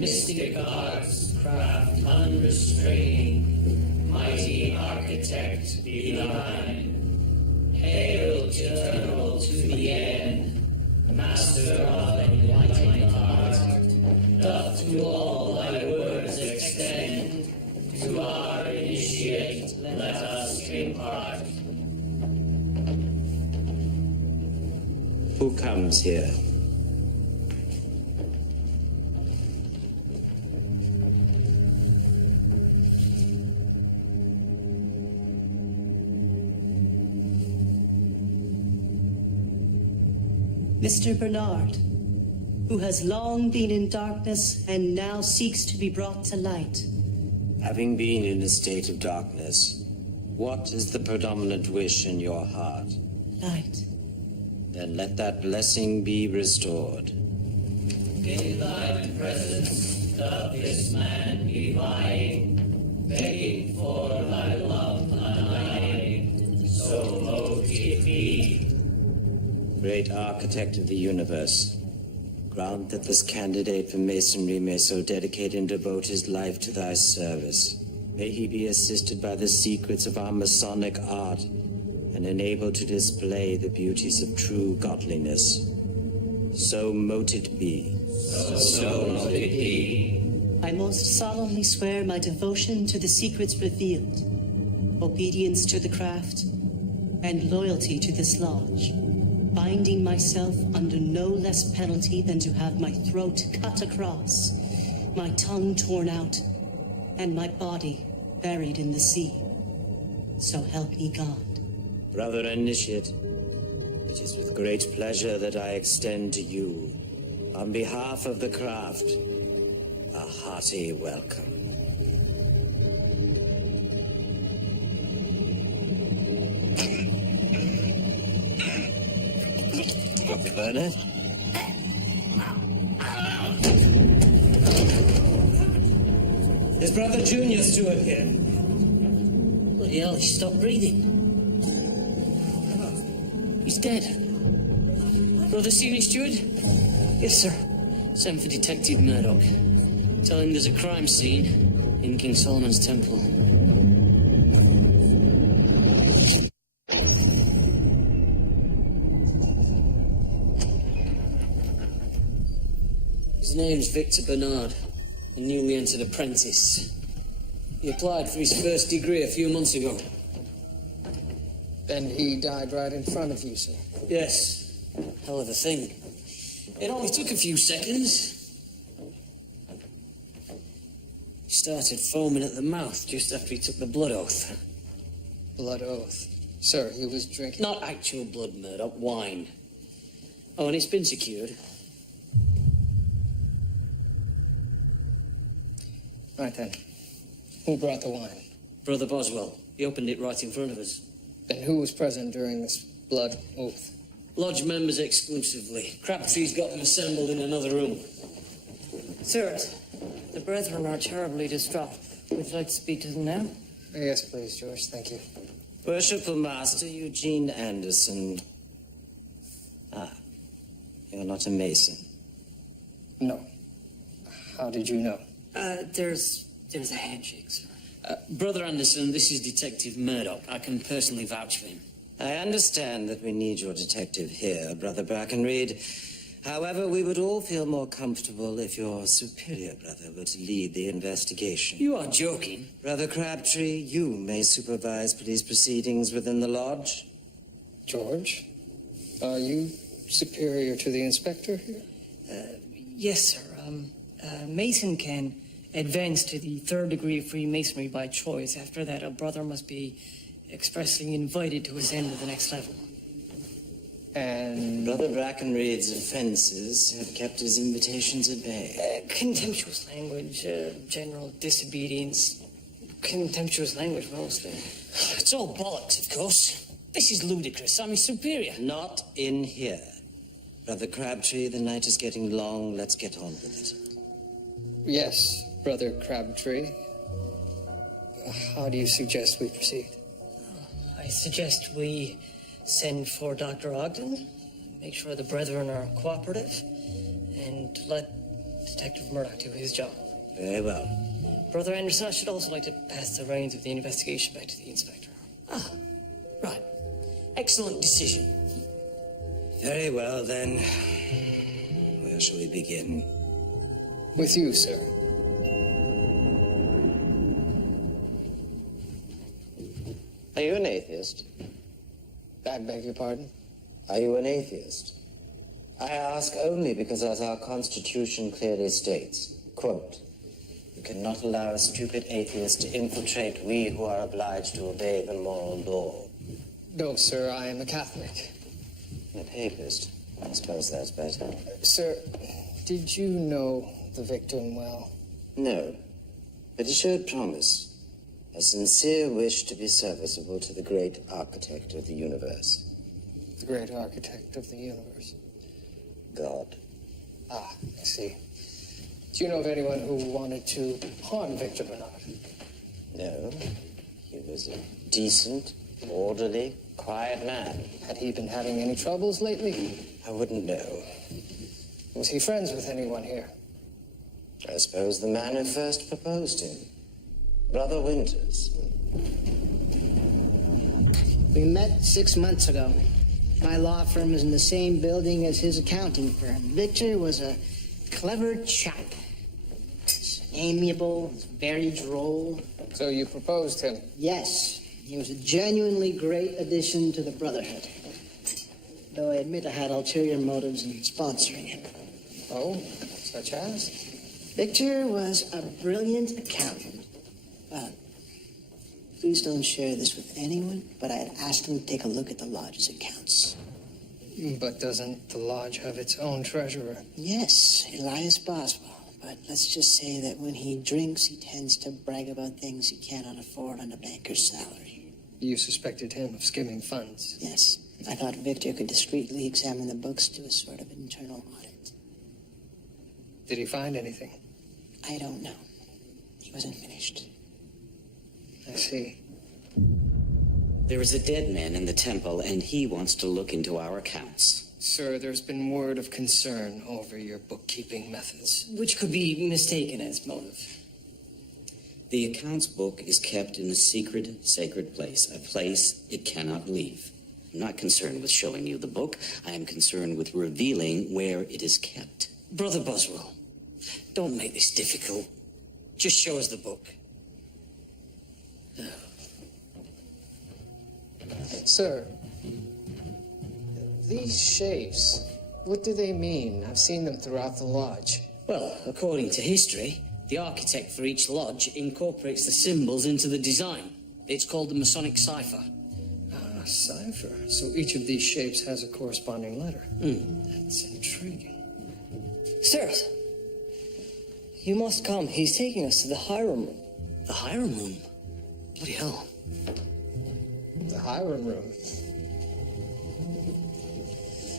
mystic arts, craft unrestraining, mighty architect divine. Hail, eternal to the end, master of enlightened art, doth to all thy words extend, to our initiate let us impart. Who comes here? Mr. Bernard, who has long been in darkness and now seeks to be brought to light. Having been in a state of darkness, what is the predominant wish in your heart? Light. Then let that blessing be restored. In thy presence doth this man be lying, begging for thy love undying, so mote it be. Great architect of the universe, grant that this candidate for masonry may so dedicate and devote his life to thy service. May he be assisted by the secrets of our Masonic art and enabled to display the beauties of true godliness. So mote it be. So mote it be. I most solemnly swear my devotion to the secrets revealed, obedience to the craft, and loyalty to this lodge, binding myself under no less penalty than to have my throat cut across, my tongue torn out, and my body buried in the sea. So help me God. Brother Initiate, it is with great pleasure that I extend to you, on behalf of the craft, a hearty welcome. Dr. Bernard? Is Brother Junior Stewart here? Bloody hell, he stopped breathing. He's dead. Brother Senior Stewart? Yes, sir. Send for Detective Murdoch. Tell him there's a crime scene in King Solomon's Temple. His name's Victor Bernard, a newly entered apprentice. He applied for his first degree a few months ago. Then he died right in front of you, sir? Yes. Hell of a thing. It only took a few seconds. He started foaming at the mouth just after he took the blood oath. Blood oath? Sir, he was drinking... Not actual blood, Murdoch, wine. Oh, and it's been secured. Right then. Who brought the wine? Brother Boswell. He opened it right in front of us. Then who was present during this blood oath? Lodge members exclusively. Crabtree's got them assembled in another room. Sirs, the brethren are terribly distraught. Would you like to speak to them now? Yes, please, George. Thank you. Worshipful Master Eugene Anderson. Ah, you're not a Mason. No. How did you know? There's a handshake, sir. Brother Anderson, this is Detective Murdoch. I can personally vouch for him. I understand that we need your detective here, Brother Brackenreed. However, we would all feel more comfortable if your superior brother were to lead the investigation. You are joking. Brother Crabtree, you may supervise police proceedings within the lodge. George, are you superior to the inspector here? Yes, sir. Mason can advance to the 3rd degree of Freemasonry by choice. After that, a brother must be expressly invited to ascend to the next level. And... Brother Brackenreed's offenses have kept his invitations at bay. Contemptuous language, general disobedience. Contemptuous language, mostly. It's all bollocks, of course. This is ludicrous. I'm his superior. Not in here. Brother Crabtree, the night is getting long. Let's get on with it. Yes, Brother Crabtree. How do you suggest we proceed? I suggest we send for Dr. Ogden, make sure the brethren are cooperative, and let Detective Murdoch do his job. Very well. Brother Anderson, I should also like to pass the reins of the investigation back to the inspector. Ah, right. Excellent decision. Very well, then. Where shall we begin? With you, sir. Are you an atheist? I beg your pardon? Are you an atheist? I ask only because, as our Constitution clearly states, quote, "You cannot allow a stupid atheist to infiltrate we who are obliged to obey the moral law." No, sir, I am a Catholic. A papist. I suppose that's better. Sir, did you know the victim well? No, but he showed promise. A sincere wish to be serviceable to the great architect of the universe. The great architect of the universe. God. Ah, I see. Do you know of anyone who wanted to harm Victor Bernard? No, he was a decent, orderly, quiet man. Had he been having any troubles lately? I wouldn't know. Was he friends with anyone here? I suppose the man who first proposed him. Brother Winters. We met 6 months ago. My law firm was in the same building as his accounting firm. Victor was a clever chap. Amiable, very droll. So you proposed him? Yes, he was a genuinely great addition to the Brotherhood. Though I admit I had ulterior motives in sponsoring him. Oh, such as? Victor was a brilliant accountant. But please don't share this with anyone, but I had asked him to take a look at the lodge's accounts. But doesn't the lodge have its own treasurer? Yes, Elias Boswell. But let's just say that when he drinks, he tends to brag about things he cannot afford on a banker's salary. You suspected him of skimming funds? Yes, I thought Victor could discreetly examine the books to a sort of internal audit. Did he find anything? I don't know. He wasn't finished. I see. There is a dead man in the temple, and he wants to look into our accounts. Sir, there's been word of concern over your bookkeeping methods. Which could be mistaken as motive. The accounts book is kept in a secret, sacred place, a place it cannot leave. I'm not concerned with showing you the book. I am concerned with revealing where it is kept. Brother Boswell, don't make this difficult. Just show us the book. Sir, these shapes, what do they mean? I've seen them throughout the lodge. Well, according to history, the architect for each lodge incorporates the symbols into the design. It's called the Masonic cipher. Ah, cipher. So each of these shapes has a corresponding letter. That's intriguing. Sirs, you must come. He's taking us to the Hiram room. The Hiram room? Bloody hell. The Hiram room.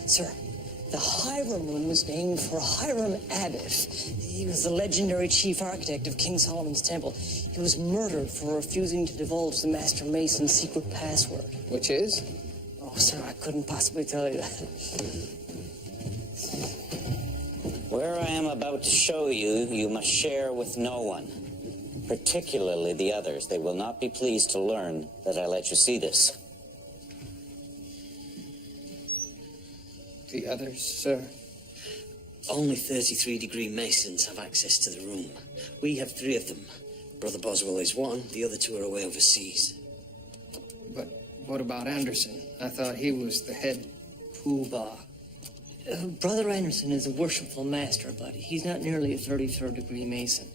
Sir, the Hiram room was named for Hiram Abbott. He was the legendary chief architect of King Solomon's Temple. He was murdered for refusing to divulge the Master Mason's secret password. Which is? Oh, sir, I couldn't possibly tell you that. Where I am about to show you, you must share with no one, particularly the others. They will not be pleased to learn that I let you see this. The others, sir? Only 33-degree Masons have access to the room. We have 3 of them. Brother Boswell is one, the other 2 are away overseas. But what about Anderson? I thought he was the head poobah. Brother Anderson is a worshipful master, but he's not nearly a 33rd degree Mason.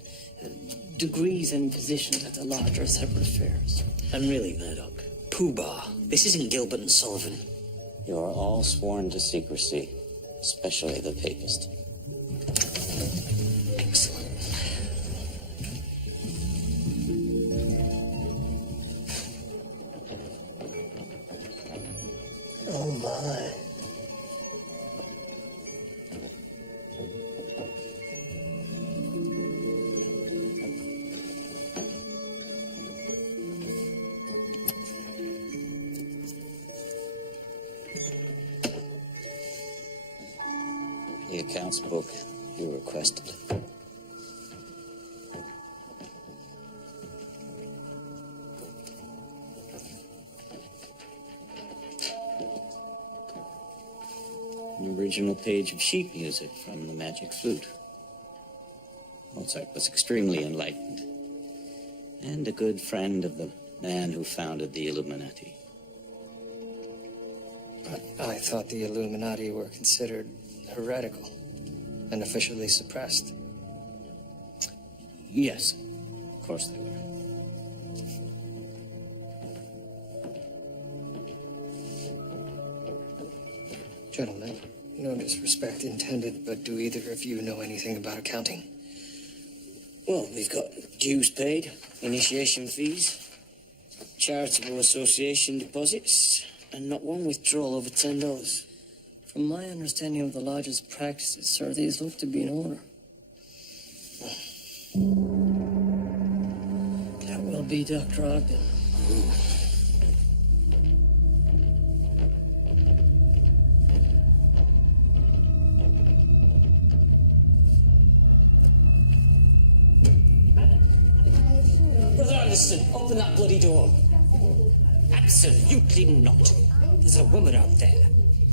Degrees and positions at the lodge are separate affairs. And really, Murdoch, Poobah, this isn't Gilbert and Sullivan. You are all sworn to secrecy, especially the papist. Excellent. Oh, my. The accounts book You requested. An original page of sheet music from the Magic Flute. Mozart was extremely enlightened and a good friend of the man who founded the Illuminati. But I thought the Illuminati were considered heretical and officially suppressed. Yes, of course they were. Gentlemen, no disrespect intended, but do either of you know anything about accounting? Well, we've got dues paid, initiation fees, charitable association deposits, and not one withdrawal over $10. From my understanding of the lodge's practices, sir, these look to be in order. That will be Dr. Ogden. Brother Anderson, open that bloody door. Absolutely not. There's a woman out there.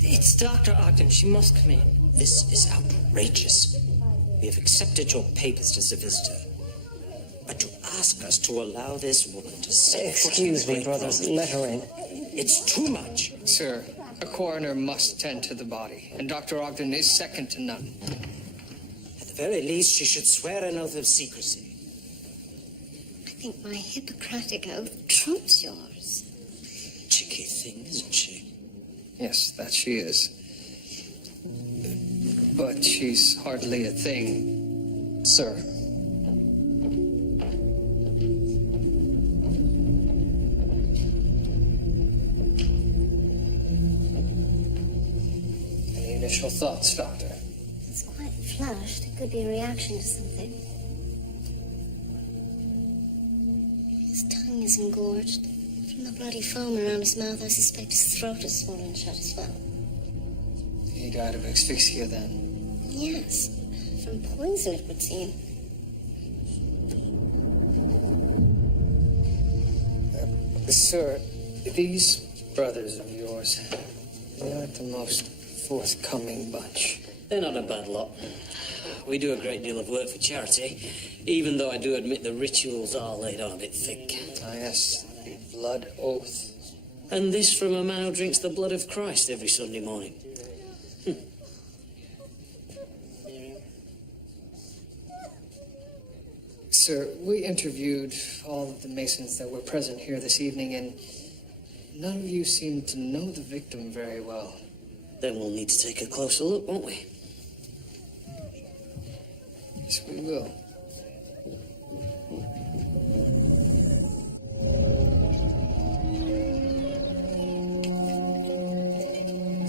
It's Dr. Ogden. She must come in. This is outrageous. We have accepted your papers as a visitor. But to ask us to allow this woman to set foot in Excuse the me, great brothers. hall, Let her in. it's too much. Sir, a coroner must tend to the body, and Dr. Ogden is second to none. At the very least, she should swear an oath of secrecy. I think my Hippocratic oath trumps yours. Cheeky thing, isn't she? Yes, that she is. But she's hardly a thing, sir. Any initial thoughts, Doctor? It's quite flushed. It could be a reaction to something. His tongue is engorged. From the bloody foam around his mouth, I suspect his throat is swollen shut as well. He died of asphyxia then. Yes, from poison it would seem. Sir, these brothers of yours, they aren't the most forthcoming bunch. They're not a bad lot. We do a great deal of work for charity, even though I do admit the rituals are laid on a bit thick. Ah, yes, the blood oath. And this from a man who drinks the blood of Christ every Sunday morning. Sir, we interviewed all of the Masons that were present here this evening, and none of you seem to know the victim very well. Then we'll need to take a closer look, won't we? Yes, we will.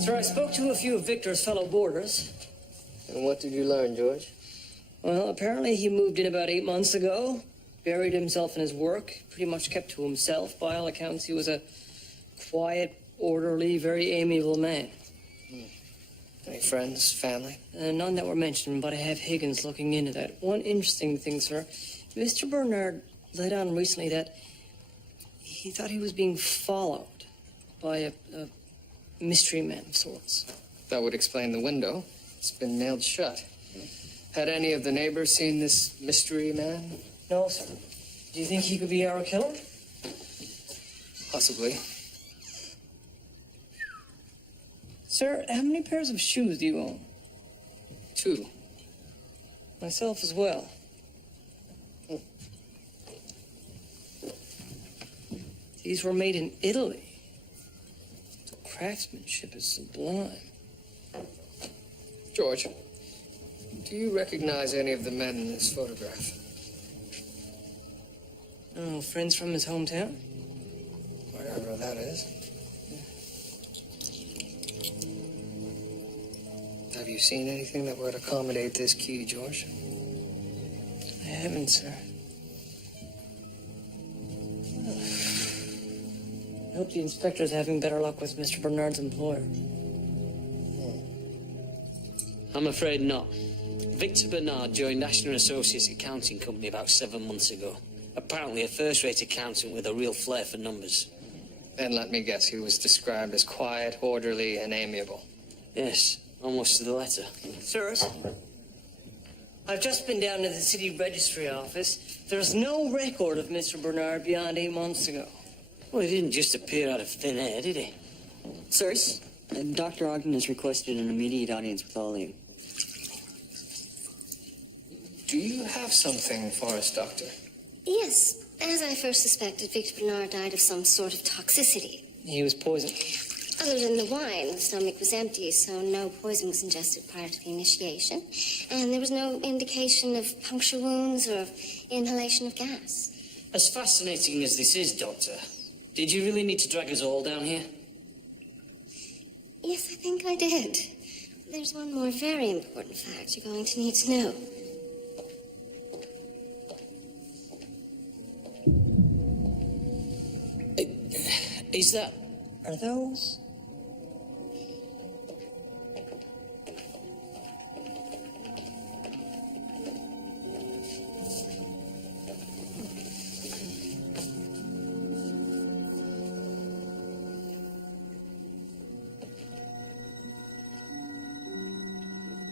Sir, I spoke to a few of Victor's fellow boarders. And what did you learn, George? Well, apparently he moved in about 8 months ago, buried himself in his work, pretty much kept to himself. By all accounts, he was a quiet, orderly, very amiable man. Any friends, family? None that were mentioned, but I have Higgins looking into that. One interesting thing, sir. Mr. Bernard let on recently that he thought he was being followed by a mystery man of sorts. That would explain the window. It's been nailed shut. Had any of the neighbors seen this mystery man? No, sir. Do you think he could be our killer? Possibly. Sir, how many pairs of shoes do you own? 2. Myself as well. These were made in Italy. The craftsmanship is sublime. George, do you recognize any of the men in this photograph? Oh, friends from his hometown? Wherever that is. Have you seen anything that would accommodate this key, George? I haven't, sir. I hope the inspector's having better luck with Mr. Bernard's employer. I'm afraid not. Victor Bernard joined Ashton and Associates Accounting Company about 7 months ago. Apparently a first-rate accountant with a real flair for numbers. And let me guess, he was described as quiet, orderly, and amiable. Yes, almost to the letter. Sirs, I've just been down to the city registry office. There's no record of Mr. Bernard beyond 8 months ago. Well, he didn't just appear out of thin air, did he? Sirs, Dr. Ogden has requested an immediate audience with all of you. Do you have something for us, Doctor? Yes, as I first suspected, Victor Bernard died of some sort of toxicity. He was poisoned. Other than the wine, the stomach was empty, so no poison was ingested prior to the initiation. And there was no indication of puncture wounds or inhalation of gas. As fascinating as this is, Doctor, did you really need to drag us all down here? Yes, I think I did. There's one more very important fact you're going to need to know. Is that... Are those?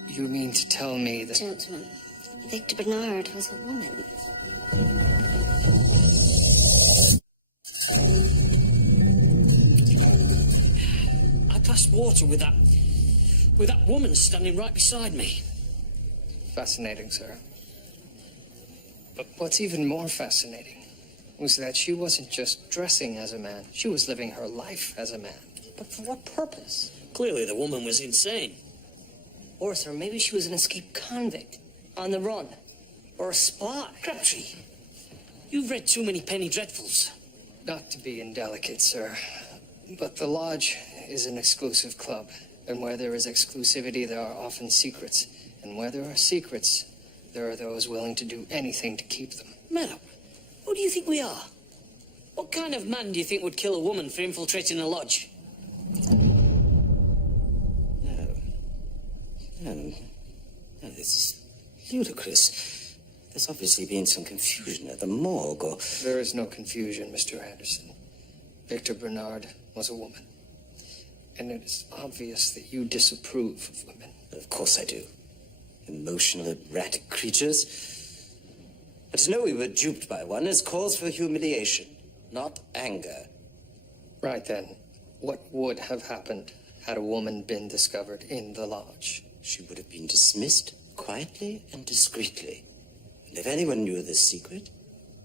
You mean to tell me that... Gentlemen, Victor Bernard was a woman. I passed water with that woman standing right beside me. Fascinating, sir. But what's even more fascinating was that she wasn't just dressing as a man. She was living her life as a man. But for what purpose? Clearly the woman was insane. Or, sir, maybe she was an escaped convict on the run. Or a spy. Crabtree, you've read too many penny dreadfuls. Not to be indelicate, sir, but the Lodge is an exclusive club. And where there is exclusivity, there are often secrets. And where there are secrets, there are those willing to do anything to keep them. Murdoch, who do you think we are? What kind of man do you think would kill a woman for infiltrating a lodge? No, this is ludicrous. There's obviously been some confusion at the morgue, or... There is no confusion, Mr. Anderson. Victor Bernard was a woman. And it is obvious that you disapprove of women. Of course I do. Emotional, erratic creatures. But to know we were duped by one is cause for humiliation, not anger. Right then, what would have happened had a woman been discovered in the lodge? She would have been dismissed quietly and discreetly. And if anyone knew this secret,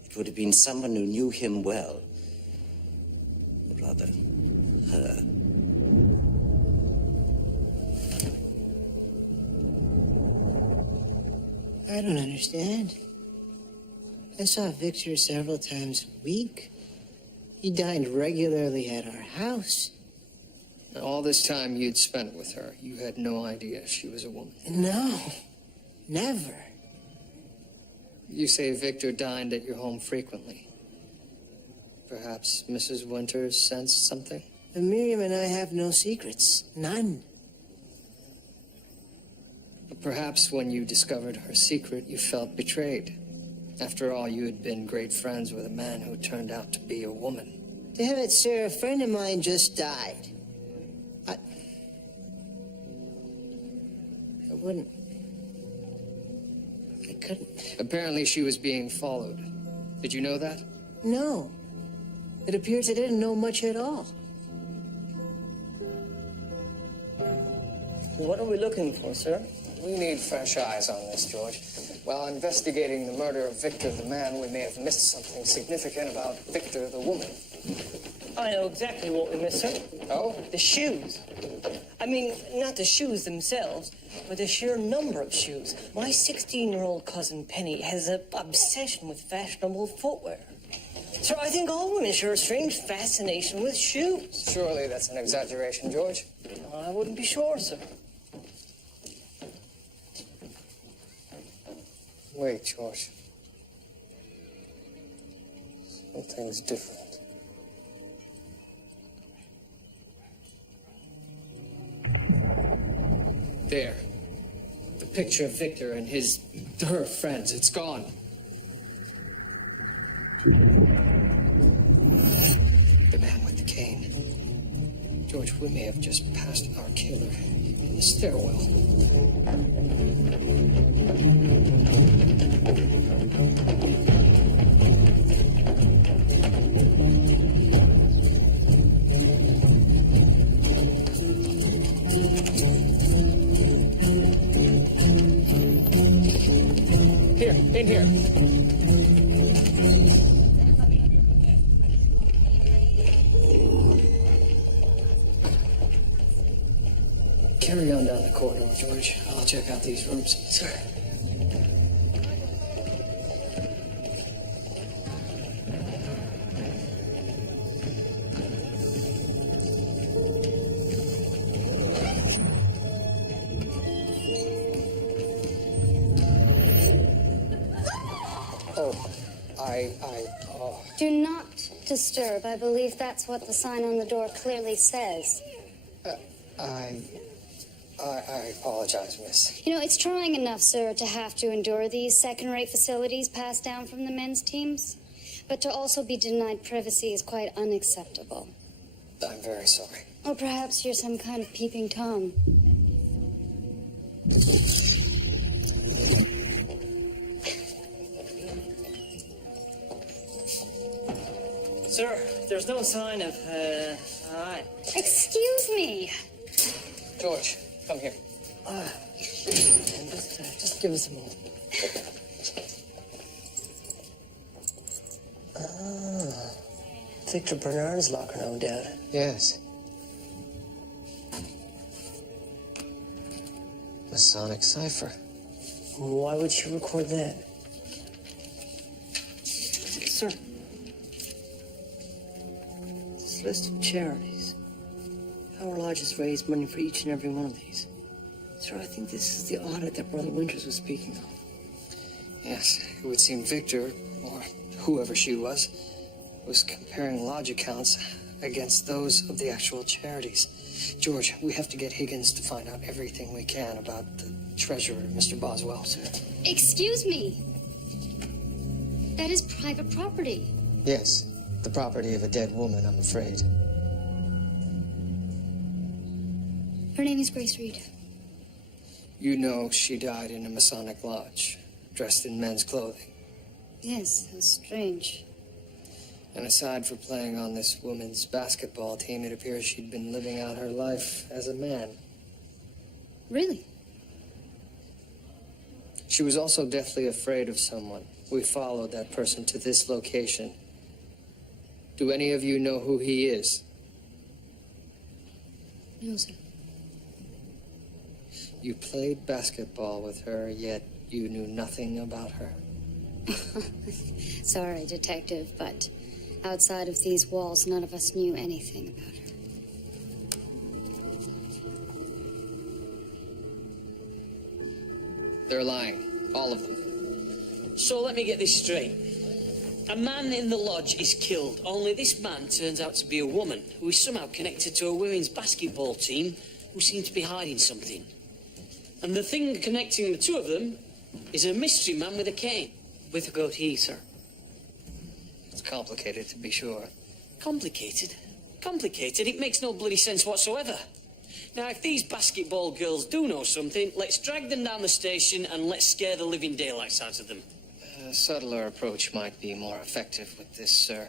it would have been someone who knew him well. Or rather, her. I don't understand. I saw Victor several times a week. He dined regularly at our house. And all this time you'd spent with her, you had no idea she was a woman. No, never. You say Victor dined at your home frequently. Perhaps Mrs. Winters sensed something? Miriam and I have no secrets. None. But perhaps when you discovered her secret, you felt betrayed. After all, you had been great friends with a man who turned out to be a woman. Damn it, sir, a friend of mine just died. I wouldn't. I couldn't. Apparently she was being followed. Did you know that? No. It appears I didn't know much at all. What are we looking for, sir? We need fresh eyes on this, George. While investigating the murder of Victor the man, we may have missed something significant about Victor the woman. I know exactly what we missed, sir. Oh? The shoes. I mean, not the shoes themselves, but the sheer number of shoes. My 16-year-old cousin Penny has an obsession with fashionable footwear. Sir, I think all women share a strange fascination with shoes. Surely that's an exaggeration, George. I wouldn't be sure, sir. Wait, George. Something's different. There. The picture of Victor and her friends. It's gone. The man with the cane. George, we may have just passed our killer in the stairwell. Here, in here. Carry on down the corridor, George. I'll check out these rooms. Sir. Do not disturb. I believe that's what the sign on the door clearly says. I apologize, miss. You know, it's trying enough, sir, to have to endure these second-rate facilities passed down from the men's teams. But to also be denied privacy is quite unacceptable. I'm very sorry. Or perhaps you're some kind of peeping Tom. Sir, there's no sign of, Excuse me. George, come here. Just give us a moment. Victor Bernard's locker, no doubt. Yes. Masonic cipher. Why would she record that? Sir, this list of charities. Our lodge has raised money for each and every one of these. Sir, I think this is the audit that Brother Winters was speaking of. Yes, it would seem Victor, or whoever she was comparing lodge accounts against those of the actual charities. George, we have to get Higgins to find out everything we can about the treasurer, Mr. Boswell, sir. Excuse me. That is private property. Yes, the property of a dead woman, I'm afraid. Her name is Grace Reed. You know she died in a Masonic lodge, dressed in men's clothing. Yes, how strange. And aside from playing on this women's basketball team, it appears she'd been living out her life as a man. Really? She was also deathly afraid of someone. We followed that person to this location. Do any of you know who he is? No, sir. You played basketball with her, yet you knew nothing about her. Sorry, Detective, but outside of these walls, none of us knew anything about her. They're lying. All of them. So let me get this straight. A man in the lodge is killed, only this man turns out to be a woman who is somehow connected to a women's basketball team who seem to be hiding something. And the thing connecting the two of them is a mystery man with a cane. With a goatee, sir. It's complicated, to be sure. Complicated? Complicated? It makes no bloody sense whatsoever. Now, if these basketball girls do know something, let's drag them down the station and let's scare the living daylights out of them. A subtler approach might be more effective with this, sir.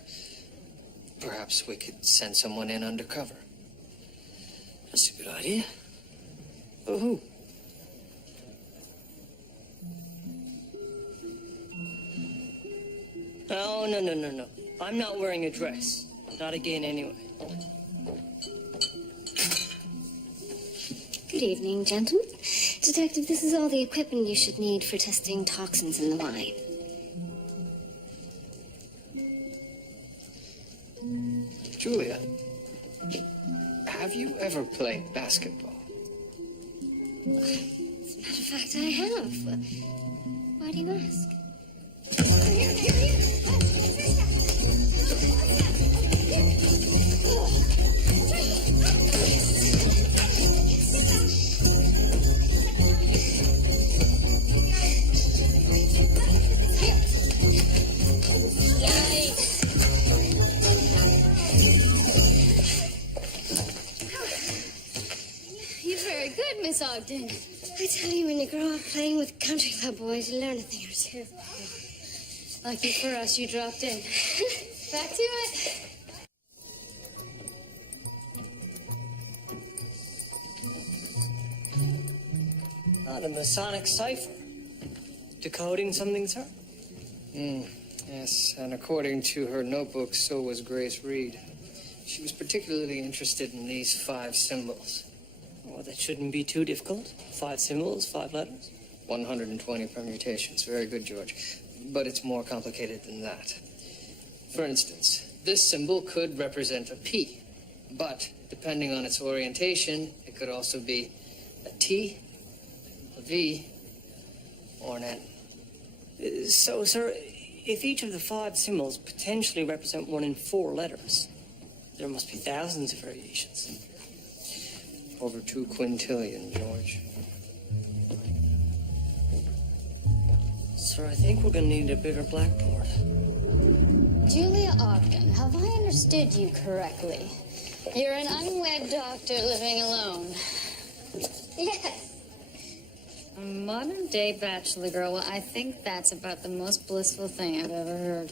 Perhaps we could send someone in undercover. That's a good idea. But who? No. I'm not wearing a dress. Not again, anyway. Good evening, gentlemen. Detective, this is all the equipment you should need for testing toxins in the wine. Julia, have you ever played basketball? As a matter of fact, I have. Why do you ask? Ogden. I tell you, when you grow up playing with country club boys, you learn a thing or two. Lucky for us, you dropped in. Back to it. Ah, the Masonic cipher. Decoding something, sir? Yes, and according to her notebook, so was Grace Reed. She was particularly interested in these 5 symbols. Well, that shouldn't be too difficult. 5 symbols, 5 letters. 120 permutations. Very good, George. But it's more complicated than that. For instance, this symbol could represent a P, but depending on its orientation, it could also be a T, a V, or an N. So, sir, if each of the 5 symbols potentially represent 1 in 4 letters, there must be thousands of variations. Over 2 quintillion, George. Sir, I think we're gonna need a bigger blackboard. Julia Ogden, have I understood you correctly? You're an unwed doctor living alone. Yes. A modern-day bachelor girl. Well, I think that's about the most blissful thing I've ever heard.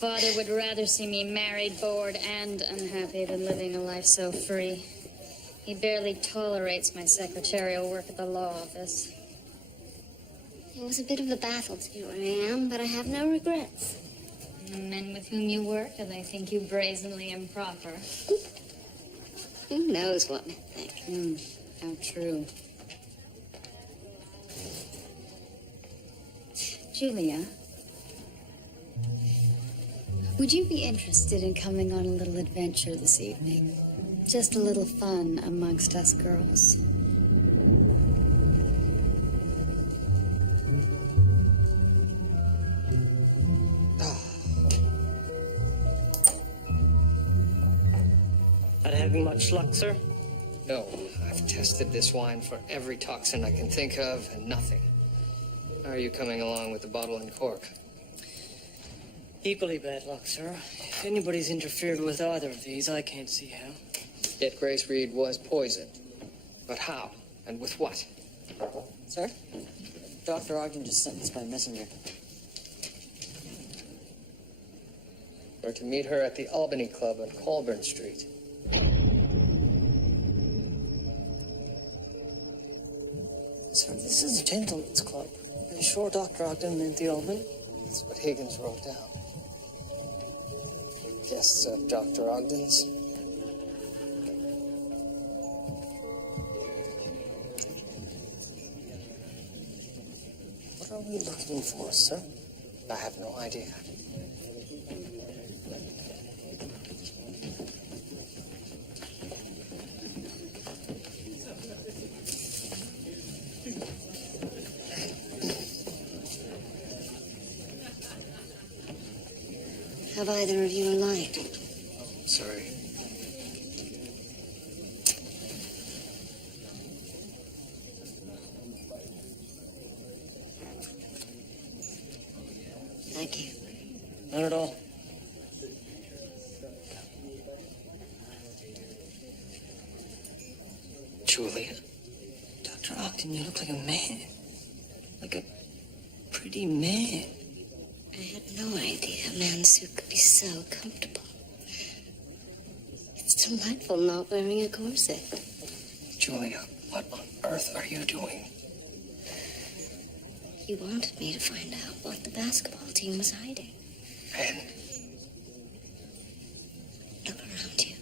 Father would rather see me married, bored, and unhappy than living a life so free. He barely tolerates my secretarial work at the law office. It was a bit of a battle to be where I am, but I have no regrets. The men with whom you work, and they think you brazenly improper. Who knows what they think? How true. Julia, would you be interested in coming on a little adventure this evening? Just a little fun amongst us girls. Not having much luck, sir? No, I've tested this wine for every toxin I can think of, and nothing. How are you coming along with the bottle and cork? Equally bad luck, sir. If anybody's interfered with either of these, I can't see how. Yet Grace Reed was poisoned. But how? And with what? Sir? Dr. Ogden just sent this by messenger. We're to meet her at the Albany Club on Colburn Street. Sir, this is a gentleman's club. Are you sure Dr. Ogden meant the Albany? That's what Higgins wrote down. Guests of Dr. Ogden's. What are we looking for, sir? I have no idea. Have either of you a light? Sorry. Thank you. Not at all. Julia. Dr. Ogden, you look like a man. Like a pretty man. I had no idea a man's suit could be so comfortable. It's delightful not wearing a corset. Julia, what on earth are you doing? You wanted me to find out what the basketball team was hiding. And Look around you.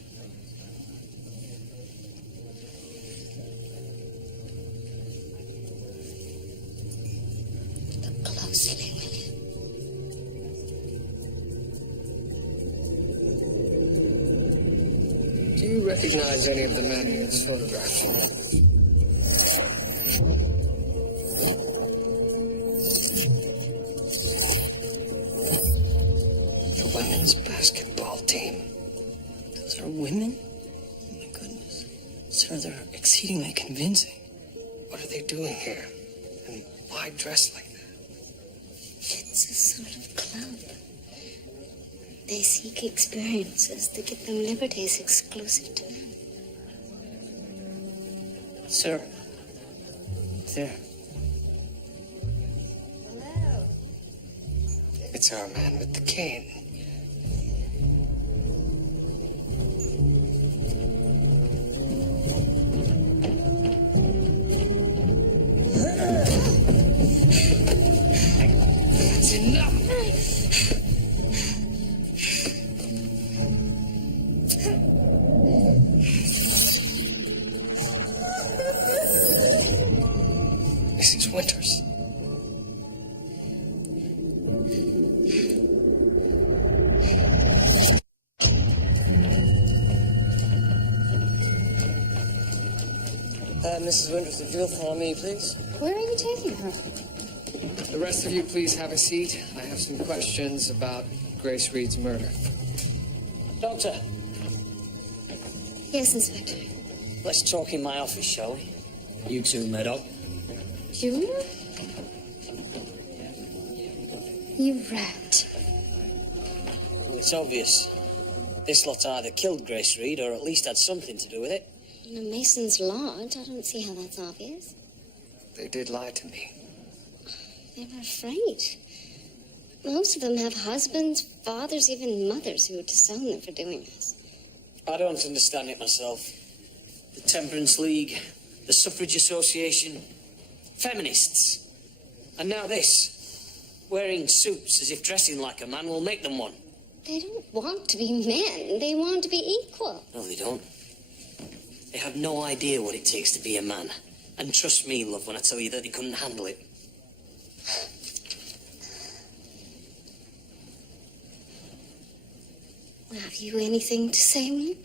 Look closely, will you? do you recognize any of the men in this photograph? The women's basketball team. Those are women? Oh, my goodness. Sir, they're exceedingly convincing. What are they doing here? And why dress like that? It's a sort of club. They seek experiences that give them liberties exclusive to them. Sir, there. Hello. It's our man with the cane. That's enough. Mrs. Winters. Mrs. Winters, if you'll follow me, please. Where are you taking her? The rest of you, please have a seat. I have some questions about Grace Reed's murder. Doctor, Yes, Inspector. let's talk in my office, shall we? You too, Murdoch. Junior? You rat. Well, it's obvious. This lot either killed Grace Reed or at least had something to do with it. In a Mason's lodge, I don't see how that's obvious. They did lie to me. They were afraid. Most of them have husbands, fathers, even mothers who would disown them for doing this. I don't understand it myself. The Temperance League, the Suffrage Association, feminists. And now this. Wearing suits as if dressing like a man will make them one. They don't want to be men. They want to be equal. No, they don't. They have no idea what it takes to be a man. And trust me, love, when I tell you that they couldn't handle it. Have you anything to say, William?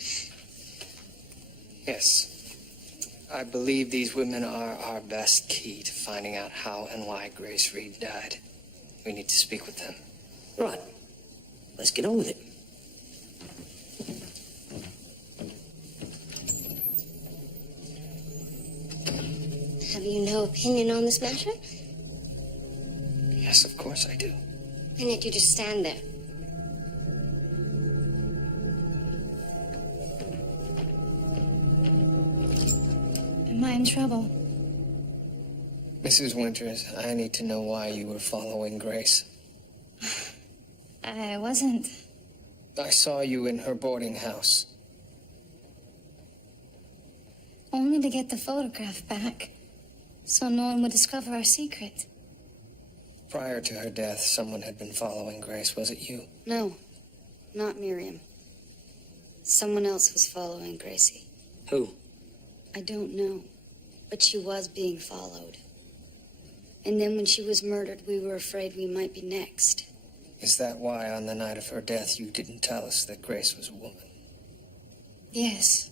Yes. I believe these women are our best key to finding out how and why Grace Reed died. We need to speak with them. Right. Let's get on with it. Have you no opinion on this matter? Yes, of course I do. And yet you just stand there. Am I in trouble? Mrs. Winters, I need to know why you were following Grace. I wasn't. I saw you in her boarding house. Only to get the photograph back, so no one would discover our secret. Prior to her death, someone had been following Grace. Was it you? No, not Miriam. Someone else was following Gracie. Who? I don't know, but she was being followed. And then when she was murdered, we were afraid we might be next. Is that why on the night of her death you didn't tell us that Grace was a woman? Yes.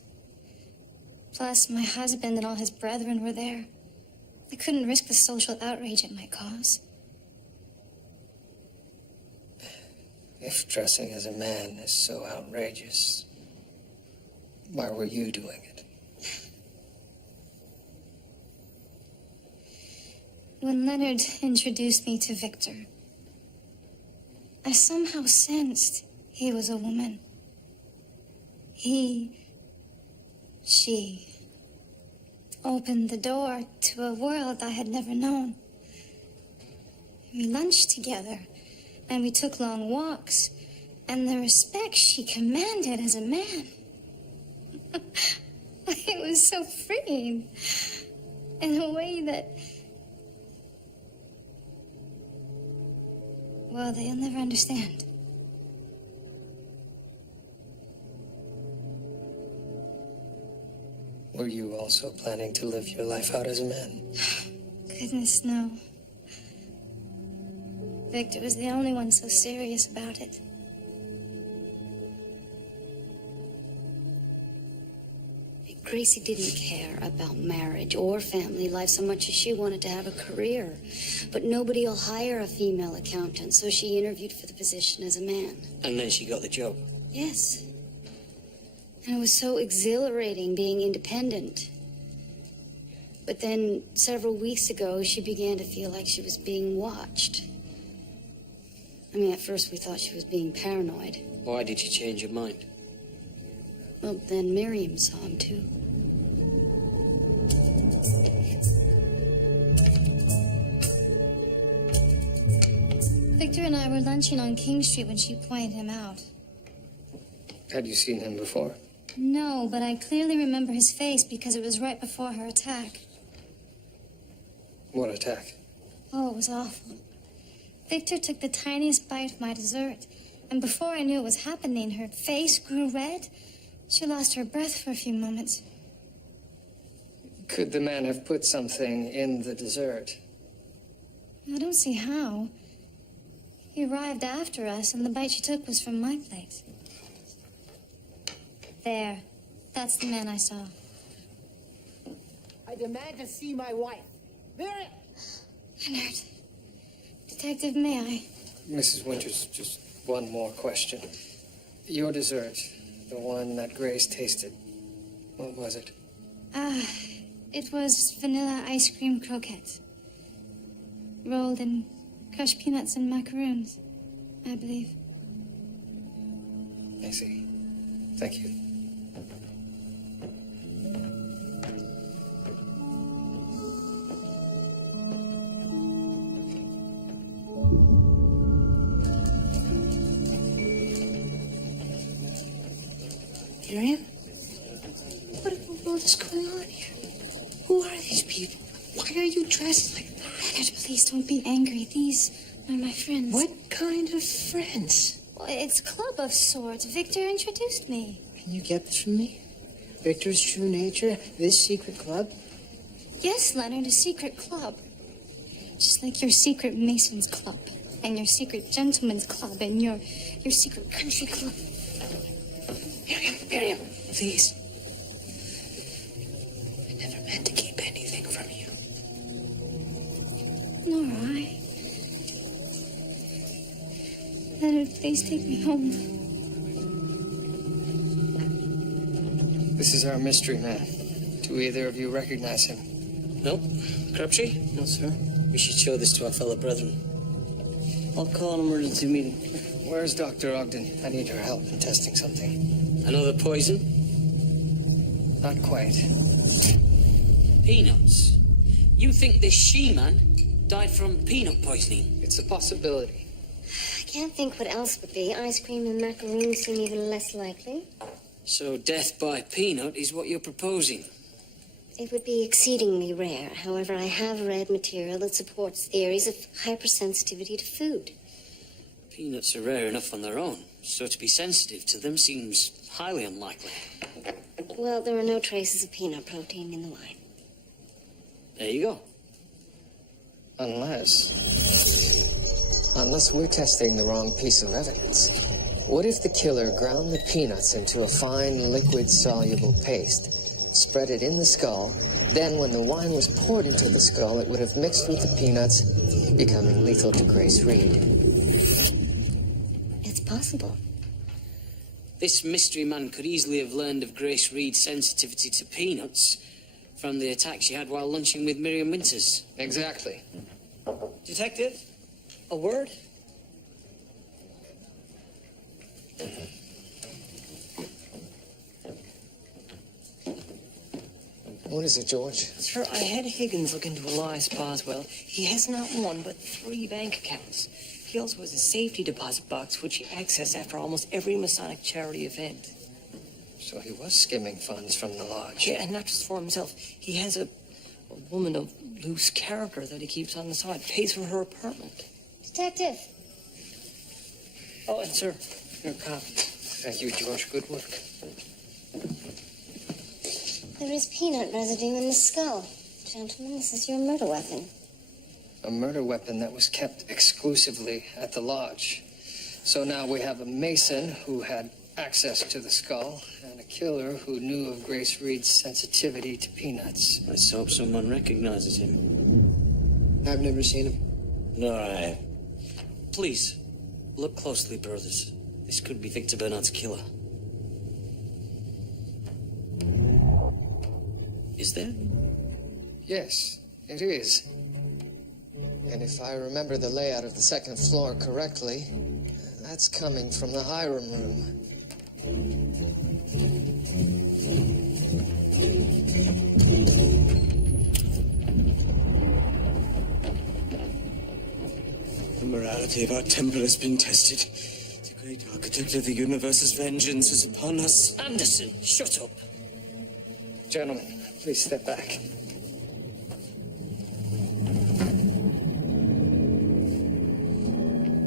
Plus, my husband and all his brethren were there. I couldn't risk the social outrage it might cause. If dressing as a man is so outrageous, why were you doing it? When Leonard introduced me to Victor, I somehow sensed he was a woman. She opened the door to a world I had never known. We lunched together, and we took long walks, and the respect she commanded as a man. It was so freeing, in a way that, well, they'll never understand. Were you also planning to live your life out as a man? Goodness, no. Victor was the only one so serious about it. Gracie didn't care about marriage or family life so much as she wanted to have a career. But nobody will hire a female accountant, so she interviewed for the position as a man. And then she got the job. Yes. And it was so exhilarating being independent. But then, several weeks ago, she began to feel like she was being watched. I mean, at first we thought she was being paranoid. Why did you change your mind? Well, then Miriam saw him, too. Victor and I were lunching on King Street when she pointed him out. Had you seen him before? No, but I clearly remember his face because it was right before her attack. What attack? Oh, it was awful. Victor took the tiniest bite of my dessert, and before I knew it was happening, her face grew red. She lost her breath for a few moments. Could the man have put something in the dessert? I don't see how. He arrived after us, and the bite she took was from my plate. There. That's the man I saw. I demand to see my wife. There. Leonard. Detective, may I? Mrs. Winters, just one more question. Your dessert, the one that Grace tasted, what was it? It was vanilla ice cream croquette. Rolled in crushed peanuts and macaroons, I believe. I see. Thank you. Miriam? What in the world is going on here? Who are these people? Why are you dressed like that? Leonard, please don't be angry. These are my friends. What kind of friends? Well, it's a club of sorts. Victor introduced me. Can you get this from me? Victor's true nature, this secret club? Yes, Leonard, a secret club. Just like your secret Mason's club, and your secret gentleman's club, and your secret country club. Miriam, please. I never meant to keep anything from you. Nor I. Leonard, please take me home. This is our mystery man. Do either of you recognize him? No? Crabtree? No, sir. We should show this to our fellow brethren. I'll call an emergency meeting. Where's Dr. Ogden? I need her help in testing something. Another poison? Not quite. Peanuts? You think this she-man died from peanut poisoning? It's a possibility. I can't think what else would be. Ice cream and macaroons seem even less likely. So death by peanut is what you're proposing? It would be exceedingly rare. However, I have read material that supports theories of hypersensitivity to food. Peanuts are rare enough on their own, so to be sensitive to them seems highly unlikely. Well, there are no traces of peanut protein in the wine. There you go. Unless we're testing the wrong piece of evidence. What if the killer ground the peanuts into a fine liquid-soluble paste, spread it in the skull, then when the wine was poured into the skull, it would have mixed with the peanuts, becoming lethal to Grace Reed? It's possible. This mystery man could easily have learned of Grace Reed's sensitivity to peanuts from the attack she had while lunching with Miriam Winters. Exactly. Detective, a word? What is it, George? Sir, I had Higgins look into Elias Boswell. He has not one, but 3 bank accounts. He also has a safety deposit box, which he accessed after almost every Masonic charity event. So he was skimming funds from the lodge. Yeah, and not just for himself. He has a woman of loose character that he keeps on the side, pays for her apartment. Detective. Oh, and sir, your copy. Thank you, George. Good work. There is peanut residue in the skull. Gentlemen, this is your murder weapon. A murder weapon that was kept exclusively at the lodge. So now we have a Mason who had access to the skull and a killer who knew of Grace Reed's sensitivity to peanuts. Let's hope someone recognizes him. I've never seen him. Nor I. Please, look closely, brothers. This could be Victor Bernard's killer. Is there? Yes, it is. And if I remember the layout of the second floor correctly, that's coming from the Hiram room. morality of our temple has been tested. The great architect of the universe's vengeance is upon us. Anderson, shut up. Gentlemen, please step back.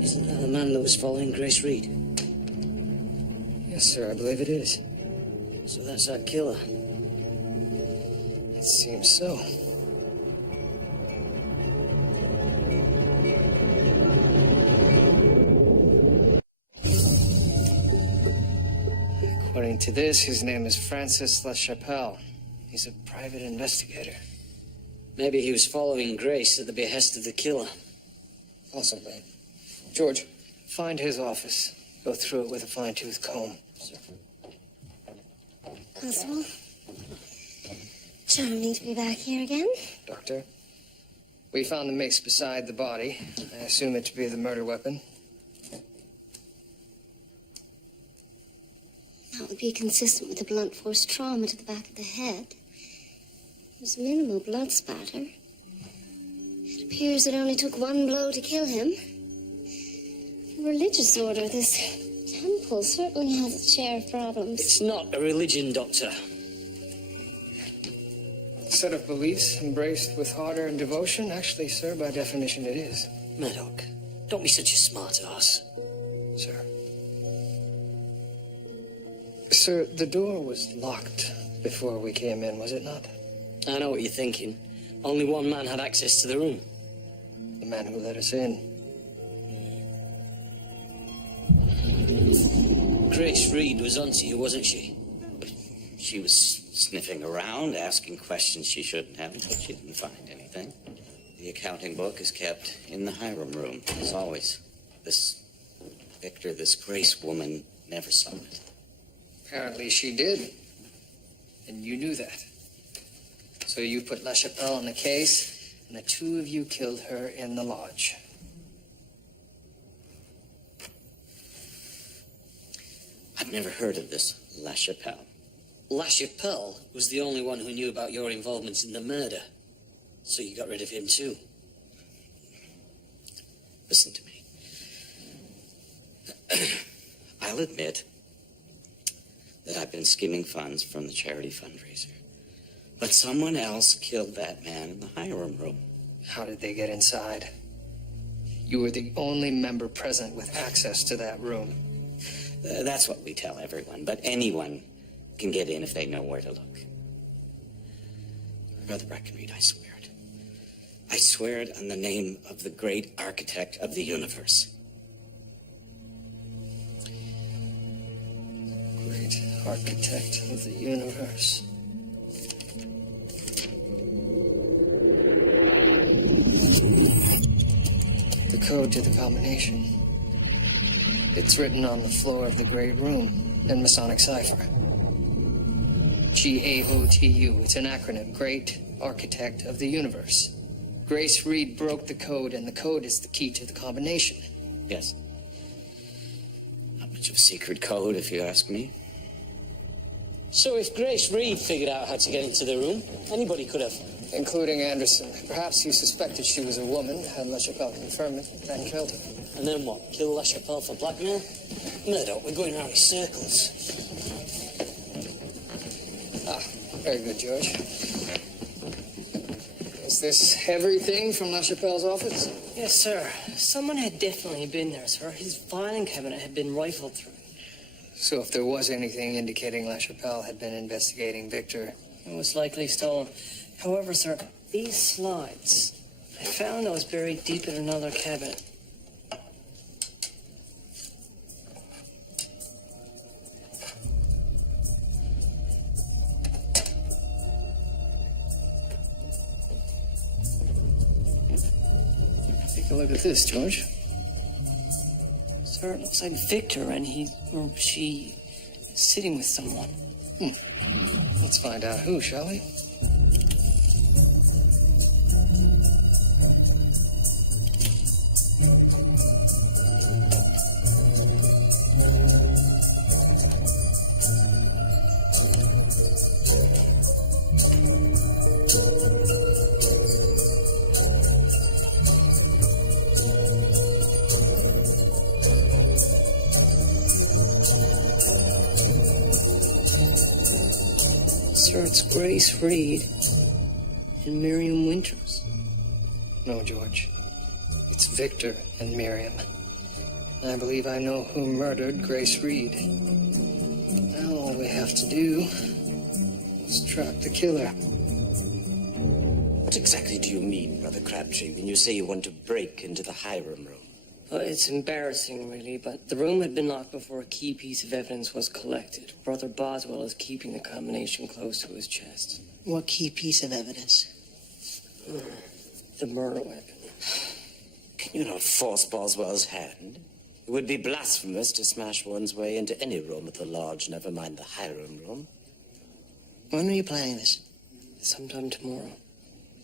Isn't that the man that was following Grace Reed? Yes, sir, I believe it is. So that's our killer. It seems so. According to this, his name is Francis LaChapelle. He's a private investigator. Maybe he was following Grace at the behest of the killer. Possibly. George, find his office. Go through it with a fine-tooth comb. Constable? Charming to be back here again. Doctor, we found the mace beside the body. I assume it to be the murder weapon. That would be consistent with the blunt force trauma to the back of the head. There's minimal blood spatter. It appears it only took one blow to kill him. For a religious order, this temple certainly has its share of problems. It's not a religion, Doctor. A set of beliefs embraced with ardor and devotion? Actually, sir, by definition, it is. Murdoch, don't be such a smart ass. Sir. Sir, the door was locked before we came in, was it not? I know what you're thinking. Only one man had access to the room. The man who let us in. Grace Reed was onto you, wasn't she? She was sniffing around, asking questions she shouldn't have, but she didn't find anything. The accounting book is kept in the Hiram room, as always. This Grace woman never saw it. Apparently she did. And you knew that. So you put LaChapelle in the case, and the two of you killed her in the lodge. I've never heard of this LaChapelle. LaChapelle was the only one who knew about your involvement in the murder. So you got rid of him too. Listen to me. I'll admit that I've been skimming funds from the charity fundraiser. But someone else killed that man in the Hiram room. How did they get inside? You were the only member present with access to that room. That's what we tell everyone, but anyone can get in if they know where to look. Brother Breckenreed, I swear it. I swear it on the name of the great architect of the universe. Great architect of the universe. The code to the combination. It's written on the floor of the great room in Masonic cipher. GAOTU. It's an acronym. Great Architect of the Universe. Grace Reed broke the code, and the code is the key to the combination. Yes. Not much of a secret code, if you ask me. So if Grace Reed figured out how to get into the room, anybody could have. Including Anderson. Perhaps he suspected she was a woman, had LaChapelle confirmed it, then killed her. And then what? Kill LaChapelle for blackmail? Murdoch, we're going around in circles. Ah, very good, George. Is this everything from LaChapelle's office? Yes, sir. Someone had definitely been there, sir. His filing cabinet had been rifled through. So if there was anything indicating LaChapelle had been investigating Victor... It was likely stolen. However, sir, these slides, I found those buried deep in another cabinet. Take a look at this, George. Sir, it looks like Victor and she is sitting with someone. Let's find out who, shall we? Sir, it's Grace Reed and Miriam Winters. No, George. It's Victor and Miriam. I believe I know who murdered Grace Reed. Now all we have to do is track the killer. What exactly do you mean, Brother Crabtree, when you say you want to break into the Hiram room? Well, it's embarrassing, really, but the room had been locked before a key piece of evidence was collected. Brother Boswell is keeping the combination close to his chest. What key piece of evidence? The murder weapon. Can you not force Boswell's hand? It would be blasphemous to smash one's way into any room at the lodge, never mind the Hiram room. When are you planning this? Sometime tomorrow.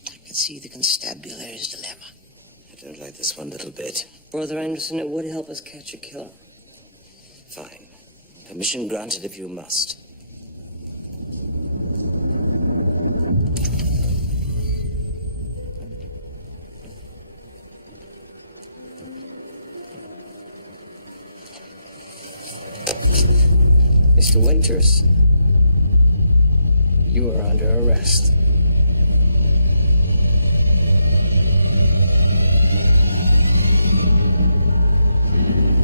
I can see the constabulary's dilemma. I don't like this one little bit. Brother Anderson, it would help us catch a killer. Fine. Permission granted if you must. Mr. Winters, you are under arrest.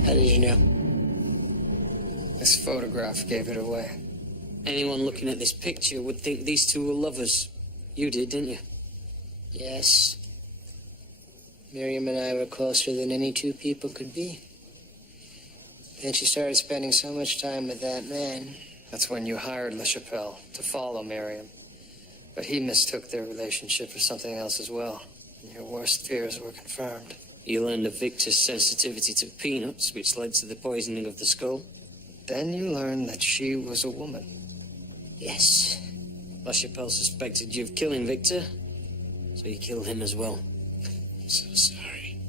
How did you know? This photograph gave it away. Anyone looking at this picture would think these two were lovers. You did, didn't you? Yes. Miriam and I were closer than any two people could be. Then she started spending so much time with that man. That's when you hired LaChapelle to follow Miriam. But he mistook their relationship for something else as well. And your worst fears were confirmed. You learned of Victor's sensitivity to peanuts, which led to the poisoning of the skull. Then you learned that she was a woman. Yes. LaChapelle suspected you of killing Victor, so you killed him as well. I'm so sorry.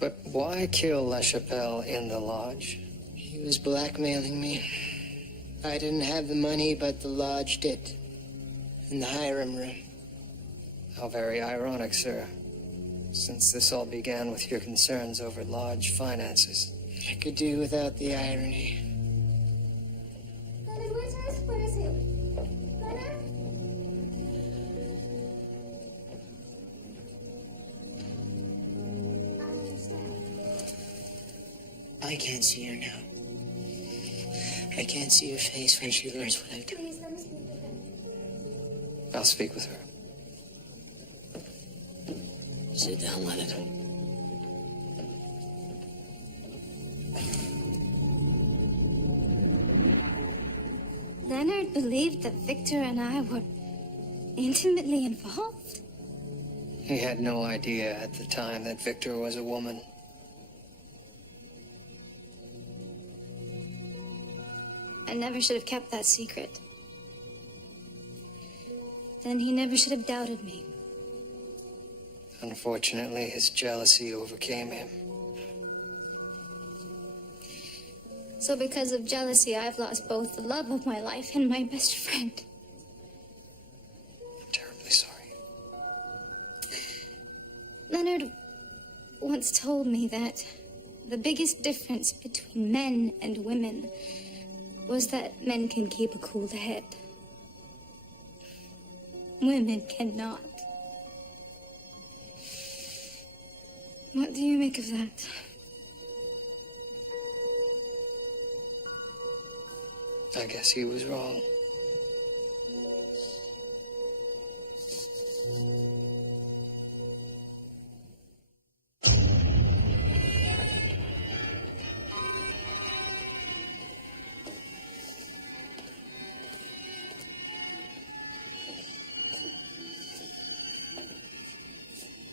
But why kill LaChapelle in the lodge? He was blackmailing me. I didn't have the money, but the lodge did. In the Hiram room. How very ironic, sir. Since this all began with your concerns over lodge finances. I could do without the irony. Leonard Winters, where is he? Leonard? I can't see her now. I can't see her face when she learns what I've done. Please, let me speak with him. I'll speak with her. Sit down, Leonard. Leonard believed that Victor and I were intimately involved. He had no idea at the time that Victor was a woman. I never should have kept that secret. Then he never should have doubted me. Unfortunately, his jealousy overcame him. So because of jealousy, I've lost both the love of my life and my best friend. I'm terribly sorry. Leonard once told me that the biggest difference between men and women was that men can keep a cool head. Women cannot. What do you make of that? I guess he was wrong.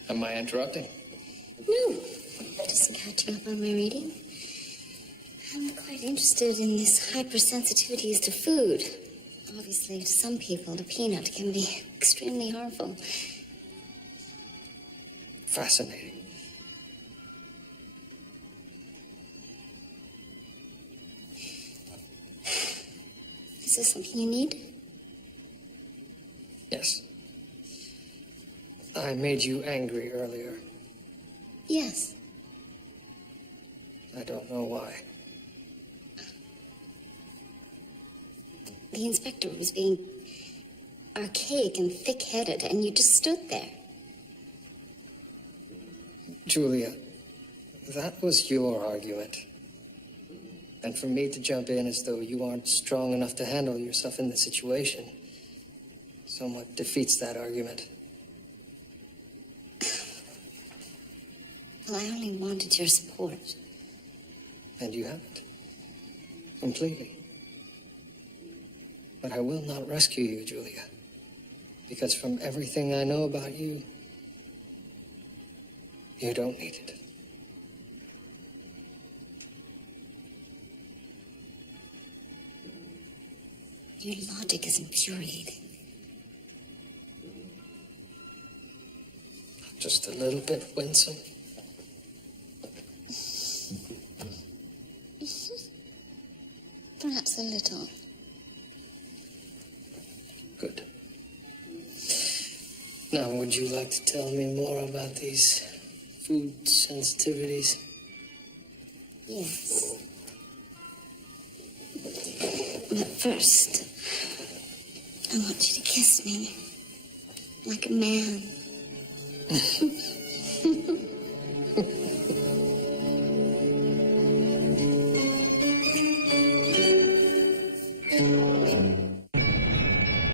Am I interrupting? No, I'm just catching up on my reading. I'm quite interested in this hypersensitivities to food. Obviously, to some people, the peanut can be extremely harmful. Fascinating. Is this something you need? Yes. I made you angry earlier. Yes. I don't know why. The inspector was being archaic and thick-headed, and you just stood there. Julia, that was your argument. And for me to jump in as though you aren't strong enough to handle yourself in the situation somewhat defeats that argument. Well, I only wanted your support. And you have it. Completely. But I will not rescue you, Julia. Because from everything I know about you, you don't need it. Your logic is infuriating. Just a little bit winsome. Perhaps a little. Good. Now, would you like to tell me more about these food sensitivities? Yes. But first, I want you to kiss me. Like a man.